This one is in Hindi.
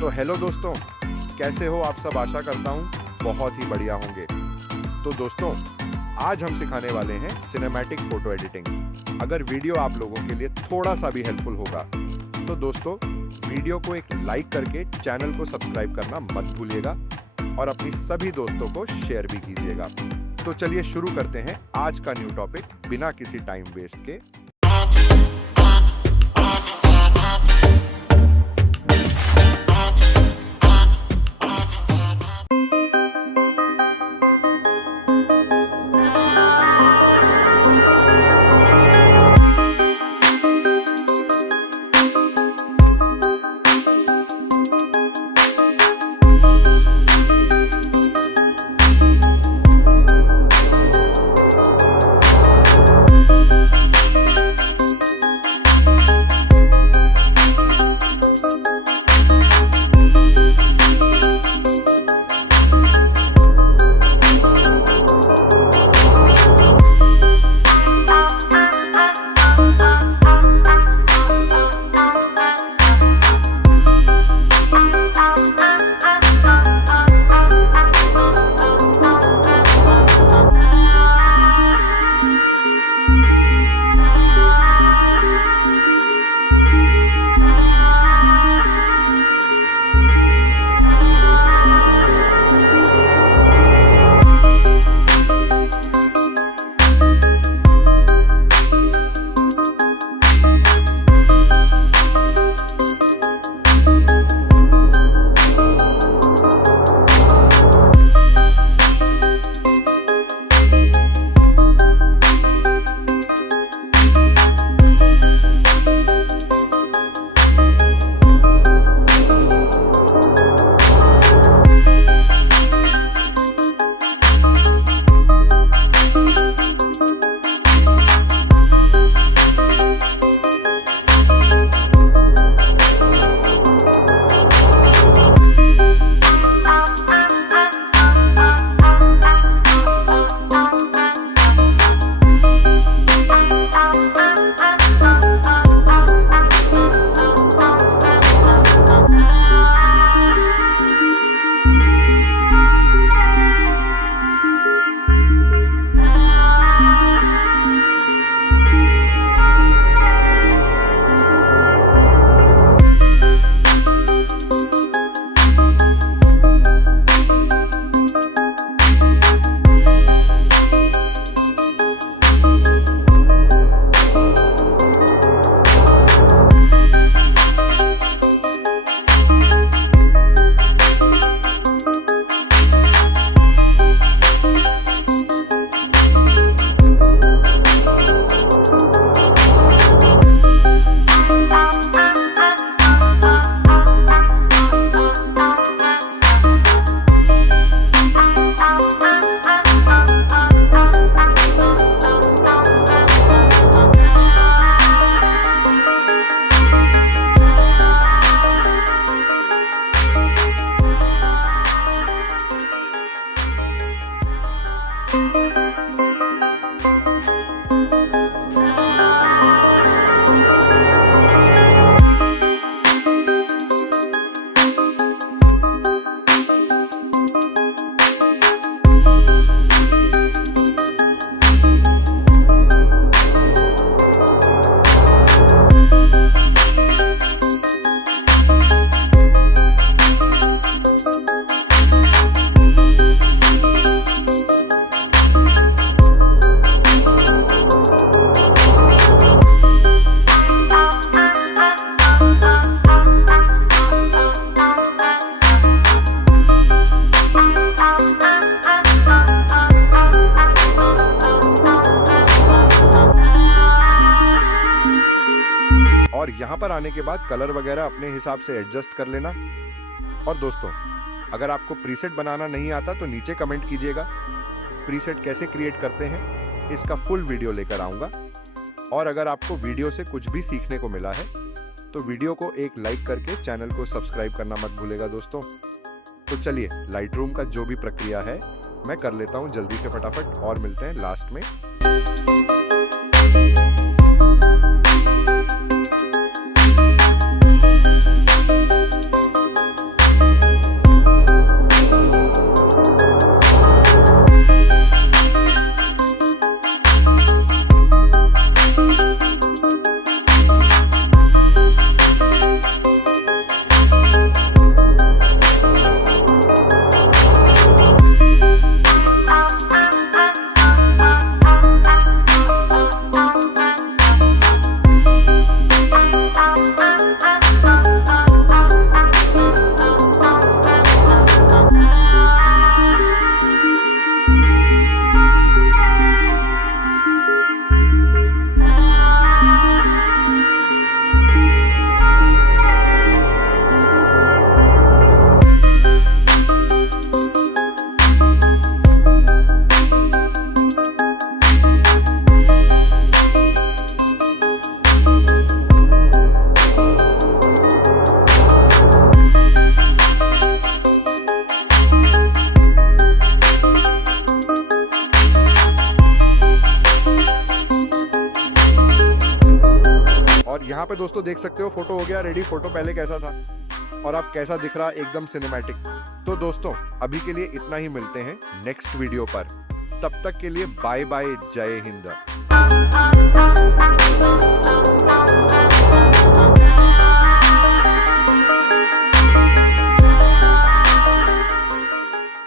तो हेलो दोस्तों, कैसे हो आप सब। आशा करता हूँ बहुत ही बढ़िया होंगे। तो दोस्तों, आज हम सिखाने वाले हैं सिनेमैटिक फोटो एडिटिंग। अगर वीडियो आप लोगों के लिए थोड़ा सा भी हेल्पफुल होगा तो दोस्तों वीडियो को एक लाइक करके चैनल को सब्सक्राइब करना मत भूलिएगा और अपनी सभी दोस्तों को शेयर भी कीजिएगा। तो चलिए शुरू करते हैं आज का न्यू टॉपिक बिना किसी टाइम वेस्ट के। और यहाँ पर आने के बाद कलर वगैरह अपने हिसाब से एडजस्ट कर लेना। और दोस्तों, अगर आपको प्रीसेट बनाना नहीं आता तो नीचे कमेंट कीजिएगा। प्रीसेट कैसे क्रिएट करते हैं इसका फुल वीडियो लेकर आऊँगा। और अगर आपको वीडियो से कुछ भी सीखने को मिला है तो वीडियो को एक लाइक करके चैनल को सब्सक्राइब करना मत भूलेगा दोस्तों। तो चलिए, लाइटरूम का जो भी प्रक्रिया है मैं कर लेता हूँ जल्दी से फटाफट, और मिलते हैं लास्ट में। यहाँ पे दोस्तों देख सकते हो फोटो हो गया रेडी। फोटो पहले कैसा था और अब कैसा दिख रहा, एकदम सिनेमैटिक। तो दोस्तों अभी के लिए इतना ही, मिलते हैं नेक्स्ट वीडियो पर। तब तक के लिए बाय बाय, जय हिंद।